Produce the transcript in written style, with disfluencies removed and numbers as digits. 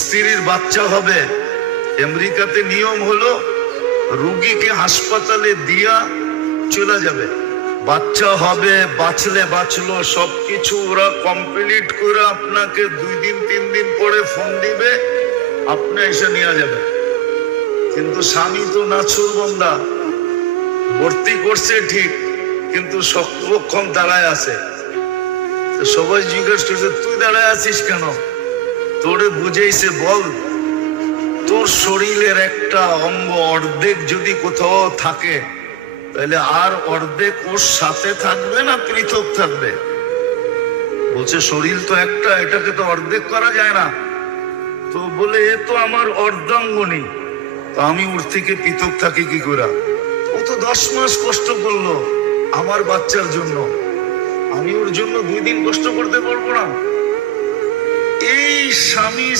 স্ত্রীর বাচ্চা হবে, আমেরিকাতে নিয়ম হলো রোগীকে হাসপাতালে দিয়া চলে যাবে, বাচ্চা হবে, বাঁচলে বাঁচলো, সবকিছু ওরা কমপ্লিট করে আপনাকে 2 দিন 3 দিন পরে ফোন দিবে, আপনি এসে নিয়ে যাবে। কিন্তু স্বামী তো নাছুর বন্দা, ভর্তি করছে ঠিক, কিন্তু সক্ষম দাঁড়ায় আছে। সবাই জিজ্ঞেস করছে তুই দাঁড়ায় আছিস কেন? তোরে বুঝেইছে, বল তোর শরীরের একটা অঙ্গ অর্ধেক যদি কোথাও থাকে তাহলে আর অর্ধেক ওর সাথে থাকবে না পৃথক থাকবে? বলছে শরীর তো একটা, এটাকে তো অর্ধেক করা যায় না। তো বলে এ তো আমার অর্ধাঙ্গনী, তো আমি ওর থেকে পৃথক থাকি কি করে? ও তো 10 মাস কষ্ট করলো আমার বাচ্চার জন্য, আমি ওর জন্য 2 দিন কষ্ট করতে পারবো না? এই স্বামী